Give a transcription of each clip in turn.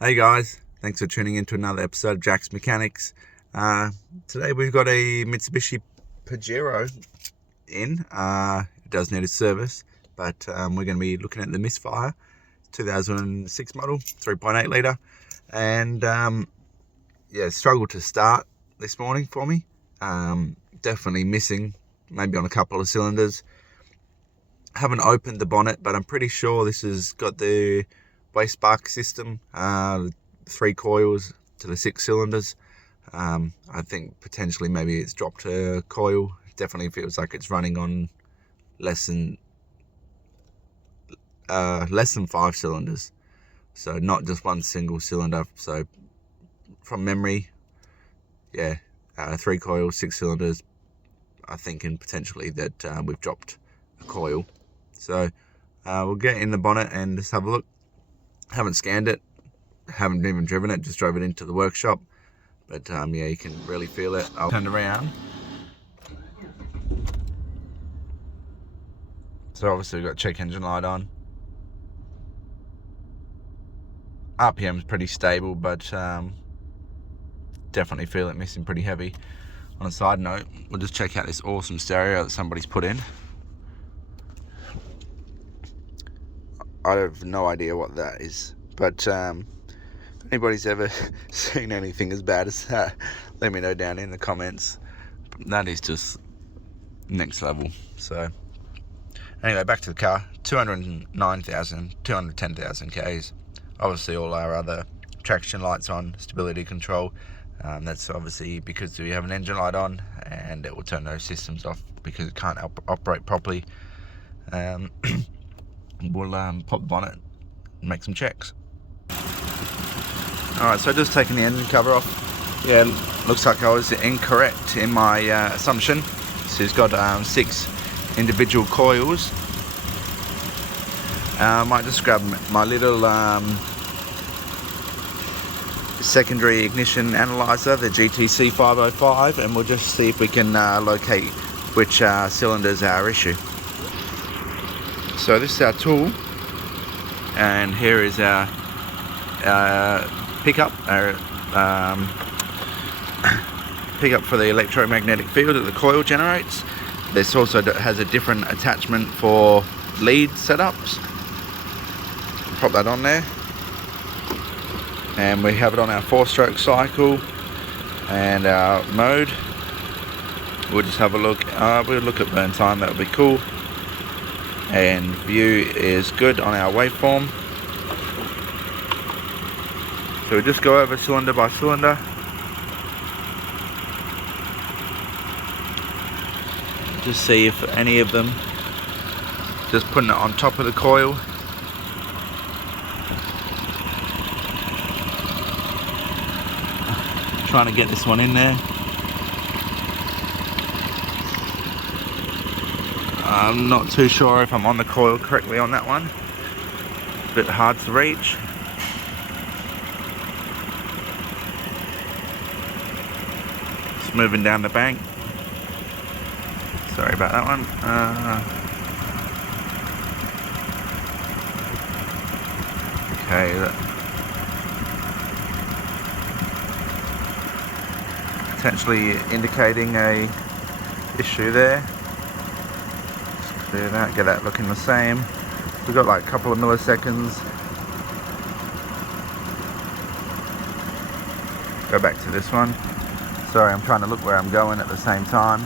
Hey guys, thanks for tuning in to another episode of Jack's Mechanics. Today we've got a Mitsubishi Pajero in. It does need a service, but we're going to be looking at the Misfire 2006 model, 3.8 litre. And struggled to start this morning for me. Definitely missing, maybe on a couple of cylinders. Haven't opened the bonnet, but I'm pretty sure this has got the waste spark system, 3 coils to the 6 cylinders. I think potentially maybe it's dropped a coil. Definitely feels like it's running on less than 5 cylinders, so not just one single cylinder. So from memory, 3 coils, 6 cylinders. I think potentially that we've dropped a coil. So we'll get in the bonnet and just have a look. Haven't scanned it, haven't even driven it, just drove it into the workshop. But you can really feel it. I'll turn around. So obviously we've got check engine light on. RPM is pretty stable, but definitely feel it missing pretty heavy. On a side note, we'll just check out this awesome stereo that somebody's put in. I have no idea what that is, but if anybody's ever seen anything as bad as that, let me know down in the comments. That is just next level. So anyway, back to the car. 209,000, 210,000 Ks. Obviously all our other traction lights on, stability control. That's obviously because we have an engine light on, and it will turn those systems off because it can't operate properly. We'll pop the bonnet and make some checks. Alright, so just taking the engine cover off. Yeah, looks like I was incorrect in my assumption. So it's got 6 individual coils. I might just grab my little secondary ignition analyzer, the GTC 505, and we'll just see if we can locate which cylinders are our issue. So this is our tool, and here is our pickup, pickup for the electromagnetic field that the coil generates. This also has a different attachment for lead setups. Pop that on there, and we have it on our 4-stroke cycle and our mode. We'll just have a look. We'll look at burn time, that would be cool. And view is good on our waveform. So we'll just go over cylinder by cylinder. Just see if any of them, just putting it on top of the coil. Trying to get this one in there. I'm not too sure if I'm on the coil correctly on that one. A bit hard to reach. Just moving down the bank. Sorry about that one. Okay. Potentially indicating a issue there. Clear that, get that looking the same. We've got like a couple of milliseconds. Go back to this one. Sorry, I'm trying to look where I'm going at the same time.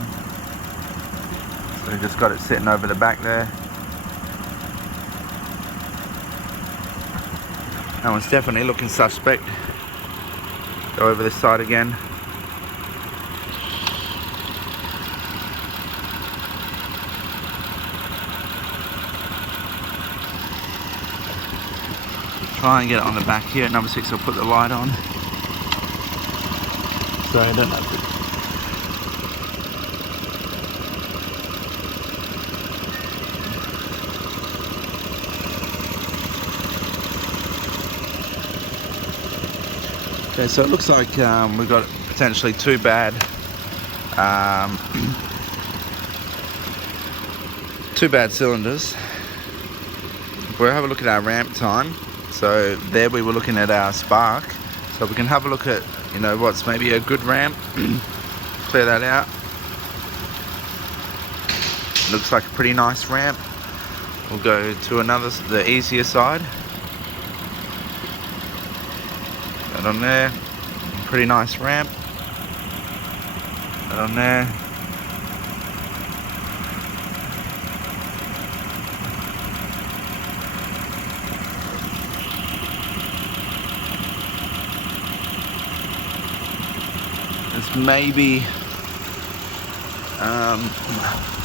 So we just got it sitting over the back there. That one's definitely looking suspect. Go over this side again. Try and get it on the back here. At number 6, I'll put the light on. Sorry, I don't know if Okay, so it looks like we've got potentially 2 bad cylinders. We'll have a look at our ramp time. So there we were looking at our spark. So we can have a look at, you know, what's maybe a good ramp. Clear that out. Looks like a pretty nice ramp. We'll go to another, the easier side. That on there. Pretty nice ramp. That on there. This maybe,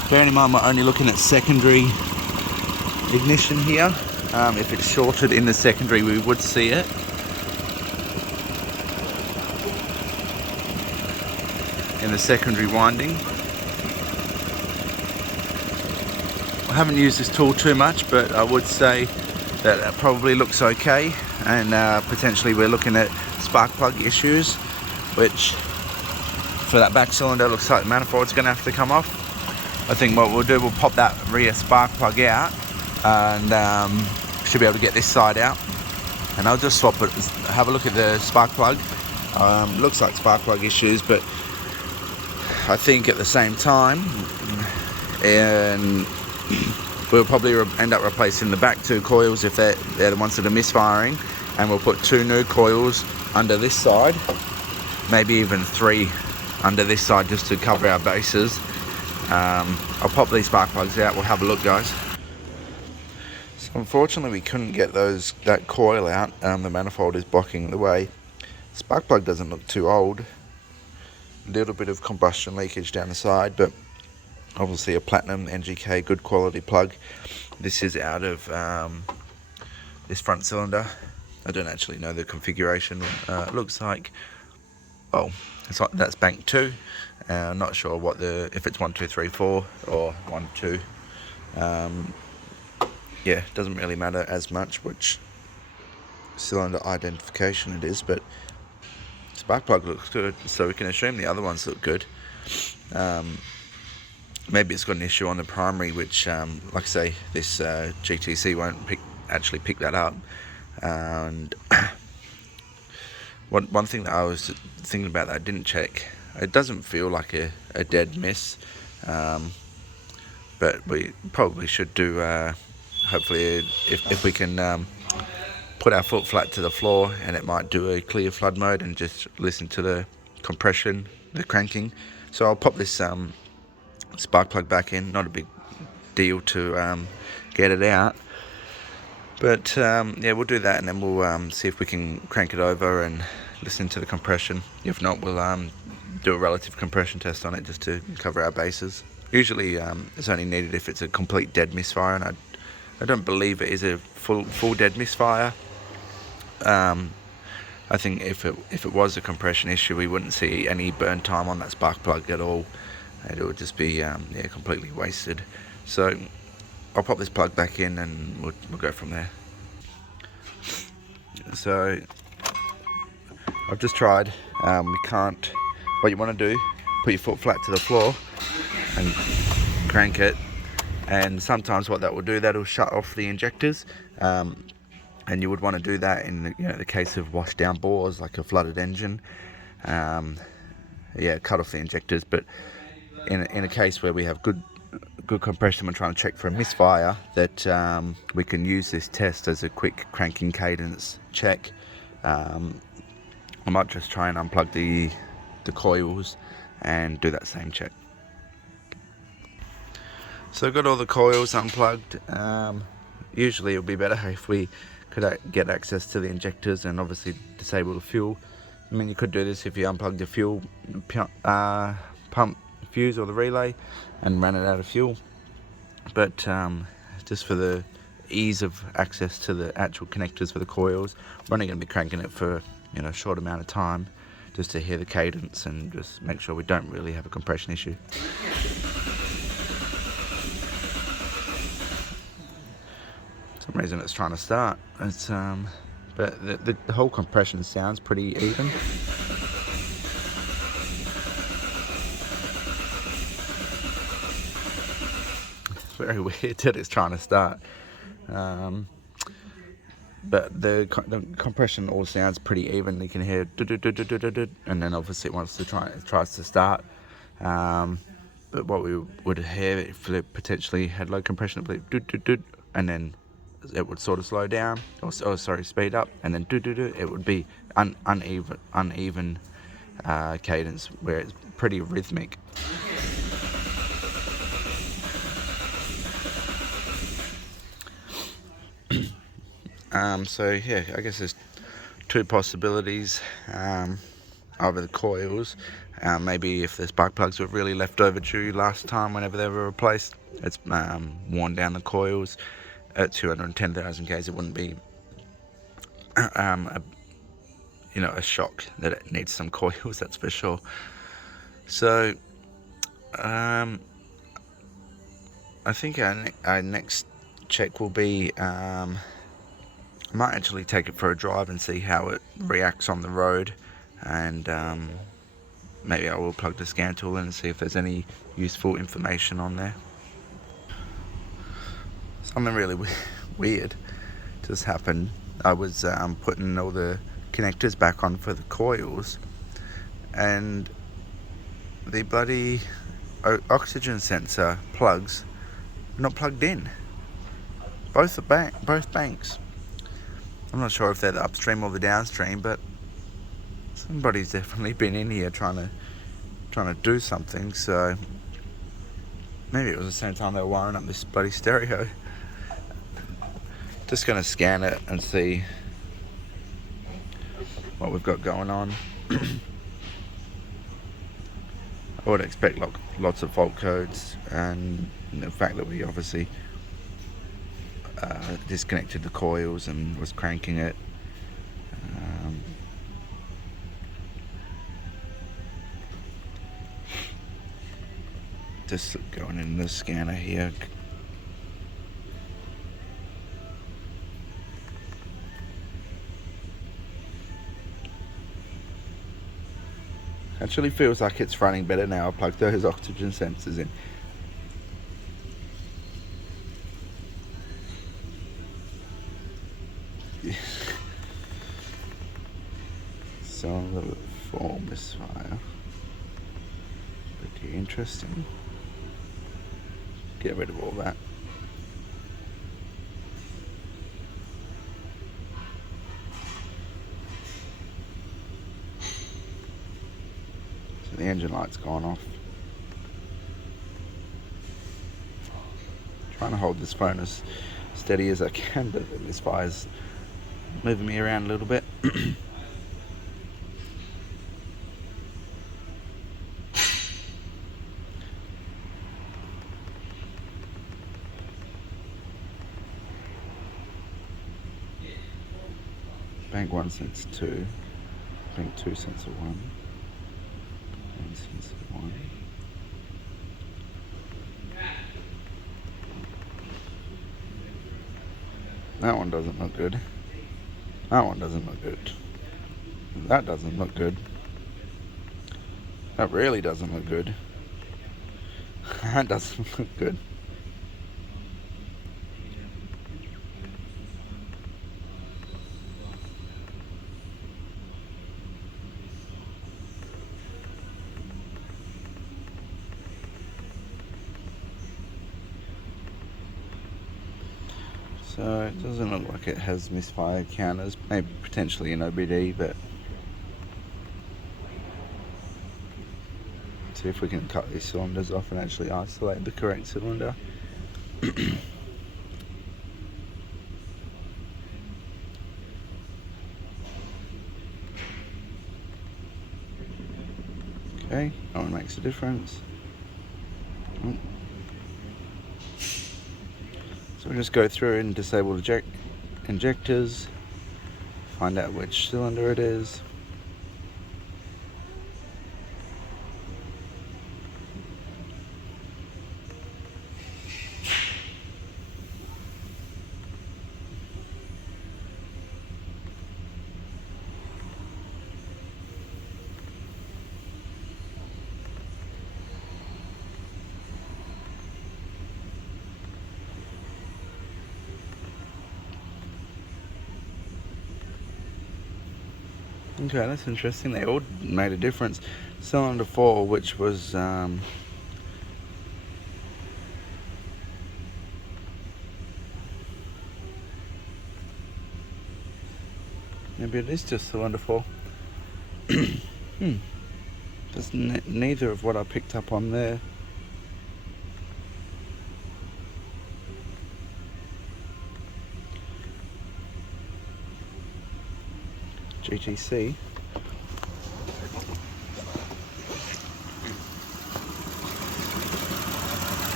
bearing in mind we're only looking at secondary ignition here. If it's shorted in the secondary, we would see it. In the secondary winding. I haven't used this tool too much, but I would say that it probably looks okay, and potentially we're looking at spark plug issues, which for that back cylinder looks like the manifold's going to have to come off. I think what we'll do, we'll pop that rear spark plug out, and should be able to get this side out, and I'll just swap it, have a look at the spark plug. Looks like spark plug issues, but I think at the same time, and we'll probably end up replacing the back 2 coils if they're the ones that are misfiring, and we'll put 2 new coils under this side, maybe even 3 under this side, just to cover our bases. I'll pop these spark plugs out, we'll have a look, guys. So unfortunately we couldn't get that coil out. The manifold is blocking the way. Spark plug doesn't look too old. Little bit of combustion leakage down the side, but obviously a platinum NGK good quality plug. This is out of this front cylinder. I don't actually know the configuration. It looks like, oh, it's like that's bank 2. I'm not sure what if it's 1, 2, 3, 4 or 1, 2. Yeah, doesn't really matter as much which cylinder identification it is, but spark plug looks good, so we can assume the other ones look good. Maybe it's got an issue on the primary, which, like I say, this GTC won't actually pick that up. And one thing that I was thinking about that I didn't check, it doesn't feel like a dead miss, but we probably should do, hopefully, if we can put our foot flat to the floor, and it might do a clear flood mode and just listen to the compression, the cranking. So I'll pop this spark plug back in, not a big deal to get it out, but yeah, we'll do that, and then we'll see if we can crank it over and listen to the compression. If not, we'll do a relative compression test on it just to cover our bases. Usually it's only needed if it's a complete dead misfire, and I don't believe it is a full dead misfire. I think if it was a compression issue, we wouldn't see any burn time on that spark plug at all, and it would just be yeah, completely wasted. So I'll pop this plug back in, and we'll go from there. So I've just tried. We can't. What you want to do, put your foot flat to the floor and crank it. And sometimes what that will do, that'll shut off the injectors, and you would want to do that in the case of washed down bores, like a flooded engine. Yeah, cut off the injectors. But in a case where we have good compression, we're trying to check for a misfire, that we can use this test as a quick cranking cadence check. I might just try and unplug the coils and do that same check. So I've got all the coils unplugged. Usually it would be better if we could get access to the injectors and obviously disable the fuel. I mean, you could do this if you unplug the fuel pump fuse or the relay and ran it out of fuel. But just for the ease of access to the actual connectors for the coils, we're only going to be cranking it for a short amount of time, just to hear the cadence and just make sure we don't really have a compression issue. For some reason it's trying to start. It's but the whole compression sounds pretty even. Very weird that it's trying to start. but the compression all sounds pretty even. You can hear and then obviously it wants to it tries to start. But what we would hear if it potentially had low compression, it would and then it would sort of slow down, or sorry, speed up, and then it would be uneven cadence where it's pretty rhythmic. So yeah, I guess there's two possibilities. Either the coils, maybe if the spark plugs were really left overdue last time whenever they were replaced, it's worn down the coils. At 210,000 Ks, it wouldn't be a shock that it needs some coils, that's for sure. So I think our next check will be I might actually take it for a drive and see how it reacts on the road, and maybe I will plug the scan tool in and see if there's any useful information on there. Something really weird just happened. I was putting all the connectors back on for the coils, and the bloody oxygen sensor plugs are not plugged in. Both banks. I'm not sure if they're the upstream or the downstream, but somebody's definitely been in here trying to do something. So maybe it was the same time they were wiring up this bloody stereo. Just gonna scan it and see what we've got going on. I would expect lots of fault codes, and the fact that we obviously disconnected the coils and was cranking it. Just going in the scanner here. Actually feels like it's running better now. I plugged those oxygen sensors in. So the for Misfire, pretty interesting. Get rid of all that. So the engine light's gone off. Trying to hold this phone as steady as I can, but the Misfire's moving me around a little bit. Bank 1 sensor 2, bank 2 sensor 1, and sensor 1. That one doesn't look good. That one doesn't look good. That doesn't look good. That really doesn't look good. That doesn't look good. So it doesn't look like it has misfire counters, maybe potentially an OBD, but see if we can cut these cylinders off and actually isolate the correct cylinder. Okay, that one makes a difference. So we'll just go through and disable injectors, find out which cylinder it is. Okay, that's interesting. They all made a difference. Cylinder 4, which was maybe it is just cylinder 4. There's neither of what I picked up on there. GTC.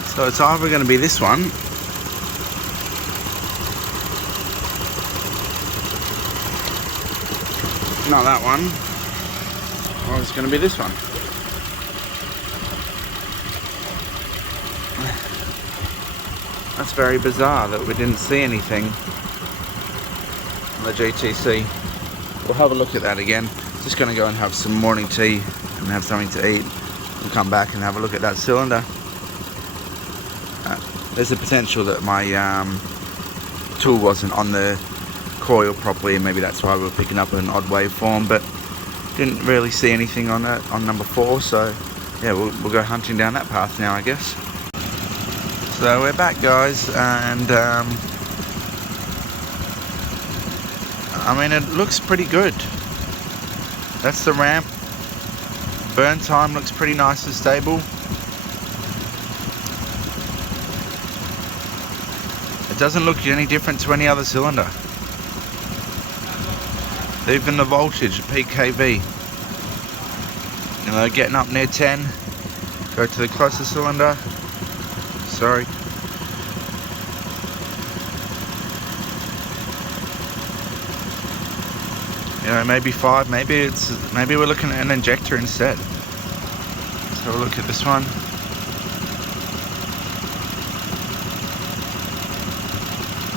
So it's either going to be this one, not that one, or it's going to be this one. That's very bizarre that we didn't see anything on the GTC. We'll have a look at that again. Just going to go and have some morning tea and have something to eat and come back and have a look at that cylinder. There's a potential that my tool wasn't on the coil properly, and maybe that's why we were picking up an odd waveform, but didn't really see anything on that on number 4, so yeah, we'll go hunting down that path now, I guess. So we're back, guys, and I mean, it looks pretty good. That's the ramp. Burn time looks pretty nice and stable. It doesn't look any different to any other cylinder. Even the voltage, PKV. You know, getting up near 10. Go to the closest cylinder. Sorry. You know, maybe 5, maybe we're looking at an injector instead. Let's have a look at this one.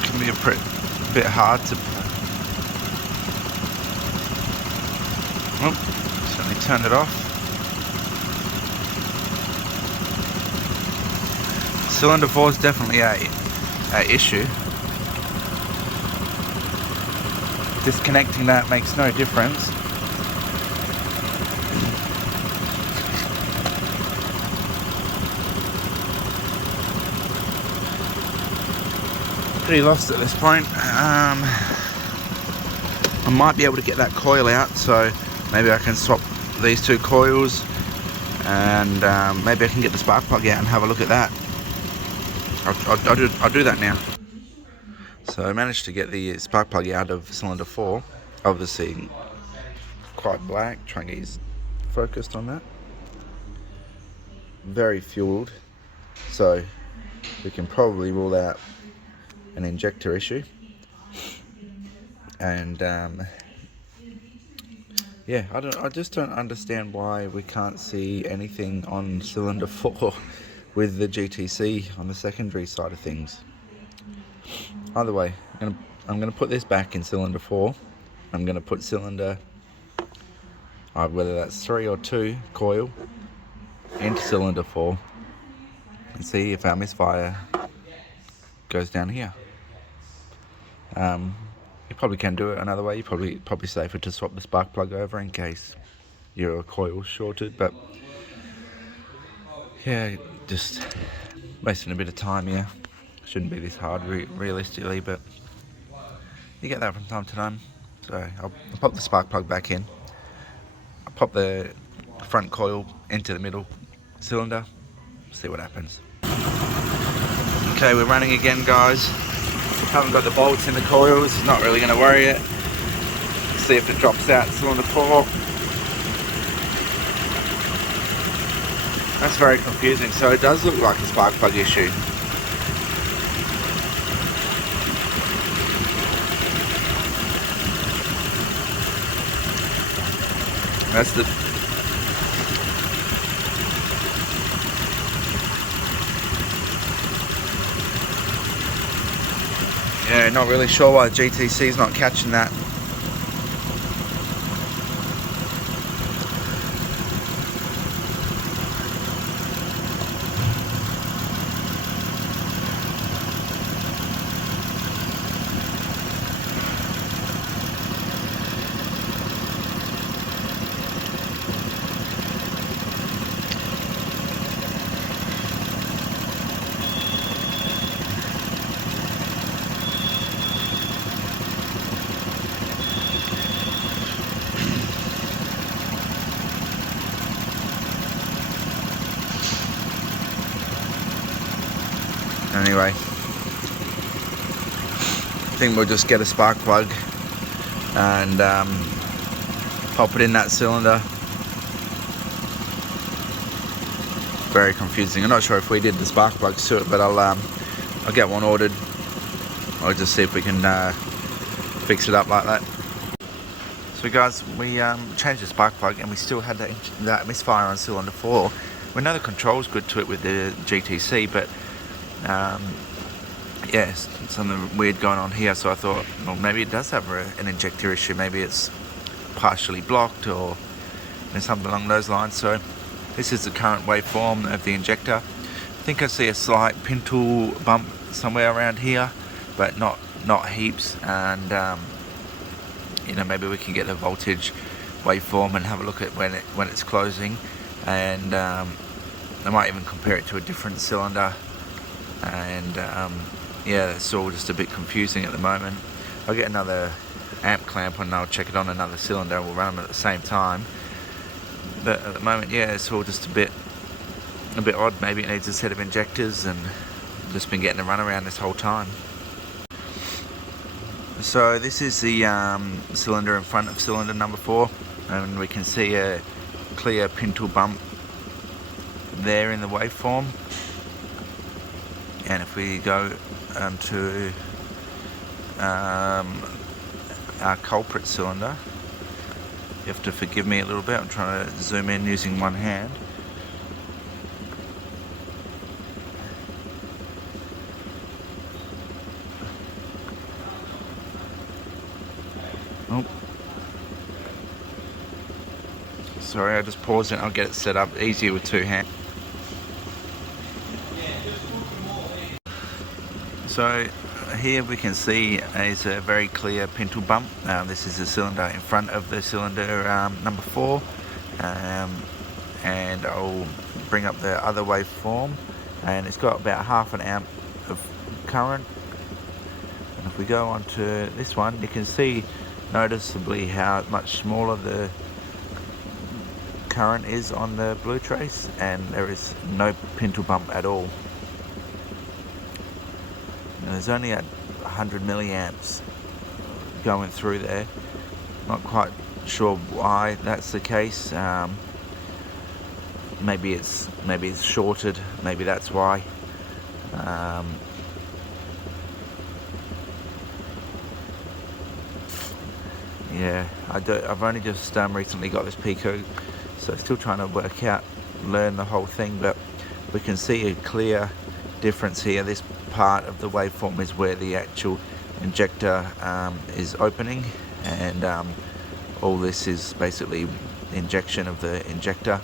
Can be a bit hard to. Oh, certainly turned it off. Cylinder 4 is definitely a issue. Disconnecting that makes no difference. Pretty lost at this point. I might be able to get that coil out, so maybe I can swap these 2 coils, and maybe I can get the spark plug out and have a look at that. I'll do that now. So I managed to get the spark plug out of cylinder 4. Obviously quite black, trying to get focused on that. Very fueled, so we can probably rule out an injector issue. And yeah, I just don't understand why we can't see anything on cylinder 4 with the GTC on the secondary side of things. Either way, I'm gonna put this back in cylinder 4. I'm gonna put cylinder, whether that's 3 or 2 coil, into cylinder 4 and see if our misfire goes down here. You probably can do it another way. You're probably safer to swap the spark plug over in case your coil shorted, but yeah, just wasting a bit of time here. Shouldn't be this hard realistically, but you get that from time to time. So I'll pop the spark plug back in. I'll pop the front coil into the middle cylinder, see what happens. Okay, we're running again, guys. Haven't got the bolts in the coils, not really going to worry it. See if it drops out cylinder 4. That's very confusing, so it does look like a spark plug issue. That's the yeah, not really sure why the GTC is not catching that. anyway, I think we'll just get a spark plug and pop it in that cylinder. Very confusing. I'm not sure if we did the spark plugs to it, but I'll get one ordered. I'll just see if we can fix it up like that. So guys, we changed the spark plug and we still had that misfire on cylinder 4. We know the control's good to it with the GTC, but yeah, something weird going on here. So I thought, well, maybe it does have an injector issue. Maybe it's partially blocked or something along those lines. So this is the current waveform of the injector. I think I see a slight pintle bump somewhere around here, but not heaps. And you know, maybe we can get the voltage waveform and have a look at when it's closing, and I might even compare it to a different cylinder. And yeah, it's all just a bit confusing at the moment. I'll get another amp clamp and I'll check it on another cylinder and we'll run them at the same time. But at the moment, yeah, it's all just a bit odd. Maybe it needs a set of injectors, and just been getting a run around this whole time. So this is the cylinder in front of cylinder number 4, and we can see a clear pintle bump there in the waveform. And if we go to our culprit cylinder, you have to forgive me a little bit, I'm trying to zoom in using one hand. Oh. Sorry, I just paused it. I'll get it set up easier with two hands. So here we can see is a very clear pintle bump. This is the cylinder in front of the cylinder number 4, and I'll bring up the other waveform, and it's got about 0.5 amp of current. And if we go on to this one, you can see noticeably how much smaller the current is on the blue trace, and there is no pintle bump at all. And there's only 100 milliamps going through there. Not quite sure why that's the case. Maybe it's shorted. Maybe that's why. Yeah, I've only just recently got this Pico, so still trying to learn the whole thing. But we can see a clear difference here. This part of the waveform is where the actual injector is opening, and all this is basically injection of the injector.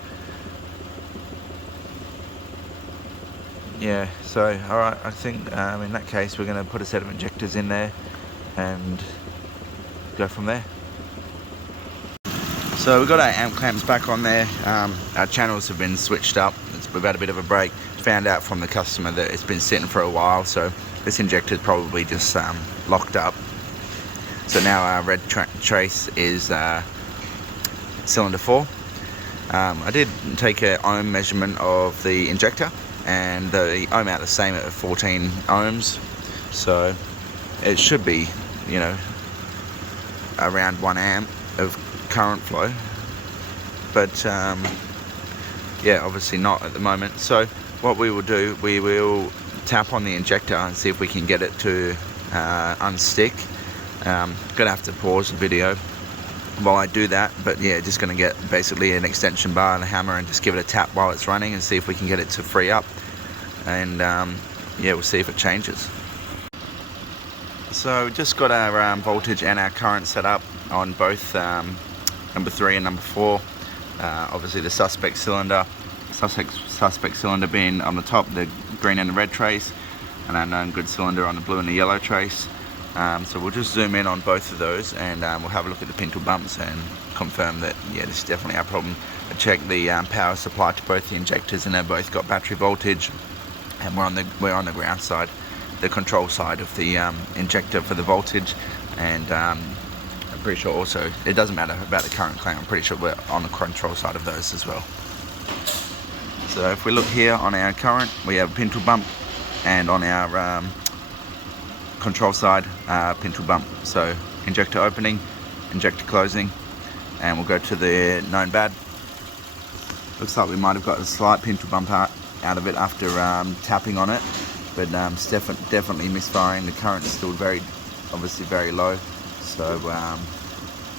Yeah, so alright, I think in that case we're going to put a set of injectors in there and go from there. So we've got our amp clamps back on there. Our channels have been switched up. We've had a bit of a break. Found out from the customer that it's been sitting for a while, so this injector is probably just locked up. So now our red trace is cylinder 4. I did take an ohm measurement of the injector, and the ohm out the same at 14 ohms. So it should be, you know, around 1 amp of current flow, but yeah, obviously not at the moment. So what we will do, we will tap on the injector and see if we can get it to unstick. Gonna have to pause the video while I do that, but yeah, just gonna get basically an extension bar and a hammer and just give it a tap while it's running and see if we can get it to free up, and yeah, we'll see if it changes. So we just got our voltage and our current set up on both number 3 and number 4. Obviously the suspect cylinder being on the top, the green and the red trace, and our known good cylinder on the blue and the yellow trace. So we'll just zoom in on both of those, and we'll have a look at the pintle bumps and confirm that, yeah, this is definitely our problem. I checked the power supply to both the injectors, and they've both got battery voltage, and we're on the ground side, the control side of the injector for the voltage. And I'm pretty sure also, it doesn't matter about the current clamp, I'm pretty sure we're on the control side of those as well. So if we look here on our current, we have a pintle bump and on our control side, pin tool bump. So injector opening, injector closing, and we'll go to the known bad. Looks like we might have got a slight pin tool bump out of it after tapping on it, but it's definitely misfiring. The current is still obviously very low, so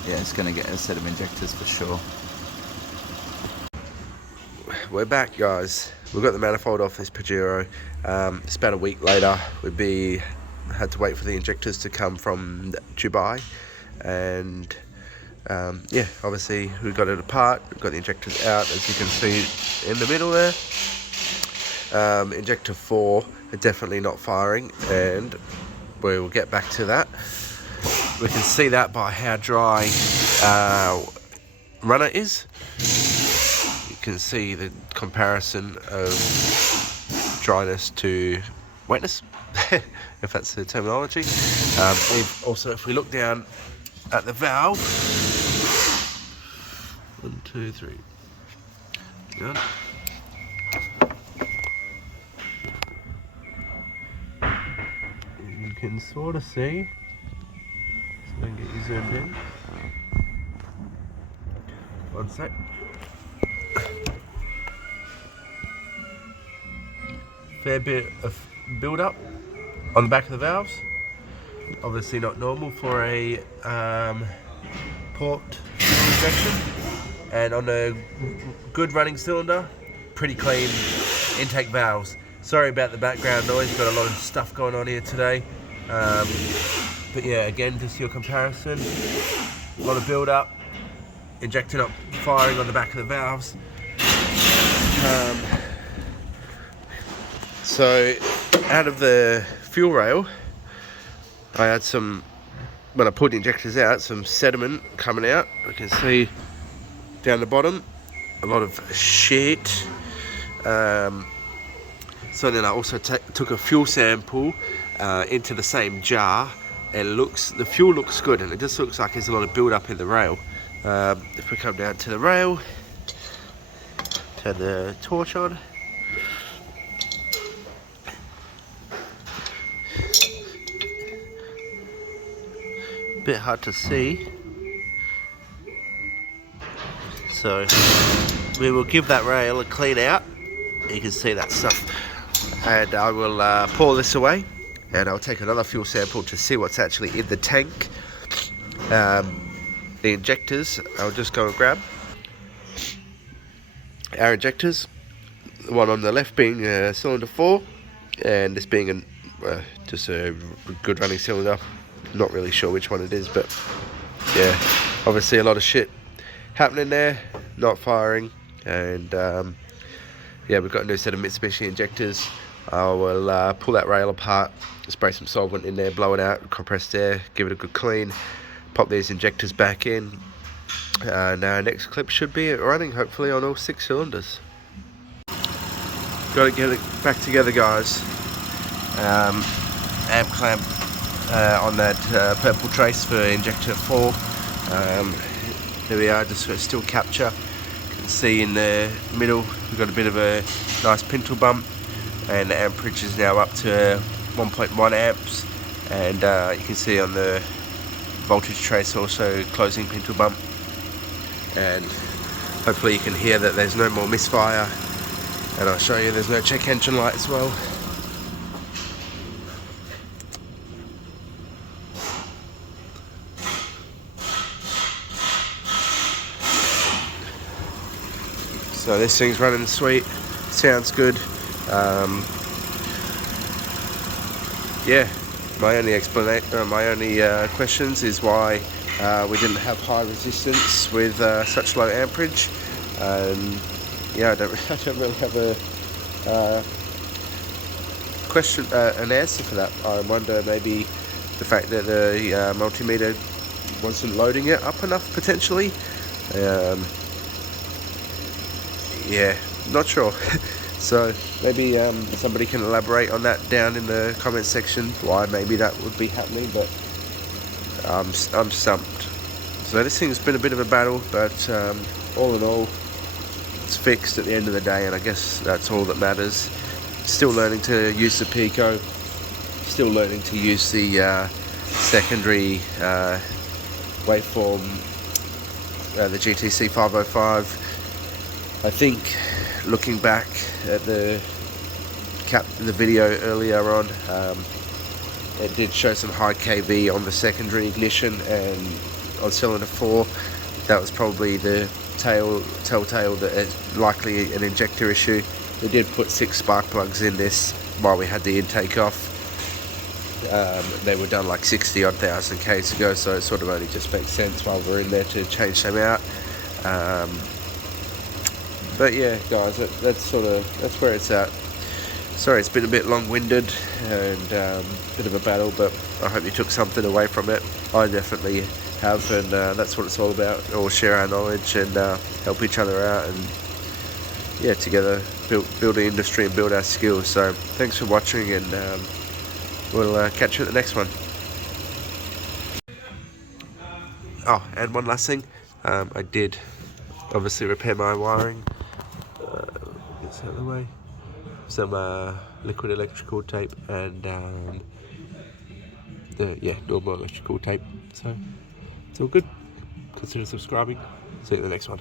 yeah, it's going to get a set of injectors for sure. We're back, guys. We've got the manifold off this Pajero. It's about a week later. Had to wait for the injectors to come from Dubai, and yeah, obviously we got it apart. We've got the injectors out, as you can see in the middle there. Injector 4 are definitely not firing, and we will get back to that. We can see that by how dry runner is. You can see the comparison of dryness to wetness, if that's the terminology. If we look down at the valve, 1, 2, 3. Good. You can sort of see. So then get you zoomed in. One sec. Fair bit of build up on the back of the valves. Obviously not normal for a port injection. And on a good running cylinder, pretty clean intake valves. Sorry about the background noise, we've got a lot of stuff going on here today. But yeah, again, just your comparison. A lot of build up, injector not firing on the back of the valves. So out of the fuel rail, I had when I pulled the injectors out, some sediment coming out. You can see down the bottom, a lot of shit. So then I also took a fuel sample into the same jar, and the fuel looks good, and it just looks like there's a lot of build up in the rail. If we come down to the rail, turn the torch on. Bit hard to see, so we will give that rail a clean out. You can see that stuff, and I will pour this away, and I'll take another fuel sample to see what's actually in the tank. The injectors, I'll just go and grab our injectors. The one on the left being cylinder 4, and this being just a good running cylinder. Not really sure which one it is, but yeah, obviously a lot of shit happening there, not firing, and yeah, we've got a new set of Mitsubishi injectors. I will pull that rail apart, spray some solvent in there, blow it out, compressed air, give it a good clean, pop these injectors back in, and our next clip should be running hopefully on all 6 cylinders. Got to get it back together, guys. Amp clamp on that purple trace for injector 4. There we are, just still capture. You can see in the middle we've got a bit of a nice pin tool bump, and the amperage is now up to 1.1 amps, and you can see on the voltage trace also closing pin tool bump, and hopefully you can hear that there's no more misfire, and I'll show you there's no check engine light as well. So this thing's running sweet, sounds good. Yeah, my only questions is why we didn't have high resistance with such low amperage. Yeah, I don't really have a question, an answer for that. I wonder maybe the fact that the multimeter wasn't loading it up enough potentially. Yeah, not sure. So maybe somebody can elaborate on that down in the comment section, why maybe that would be happening, but I'm stumped. So this thing's been a bit of a battle, but all in all, it's fixed at the end of the day, and I guess that's all that matters. Still learning to use the Pico, still learning to use the secondary waveform, the GTC 505. I think looking back at the video earlier on, it did show some high kV on the secondary ignition, and on cylinder 4 that was probably the telltale that it's likely an injector issue. They did put 6 spark plugs in this while we had the intake off. They were done like 60 odd thousand Ks ago, so it sort of only just makes sense while we're in there to change them out. But yeah, guys, that's where it's at. Sorry, it's been a bit long-winded and a bit of a battle, but I hope you took something away from it. I definitely have, and that's what it's all about. All share our knowledge and help each other out, and yeah, together build the industry and build our skills. So thanks for watching, and we'll catch you at the next one. Oh, and one last thing, I did obviously repair my wiring. Get this out of the way. Some liquid electrical tape and normal electrical tape. So it's all good. Consider subscribing. See you in the next one.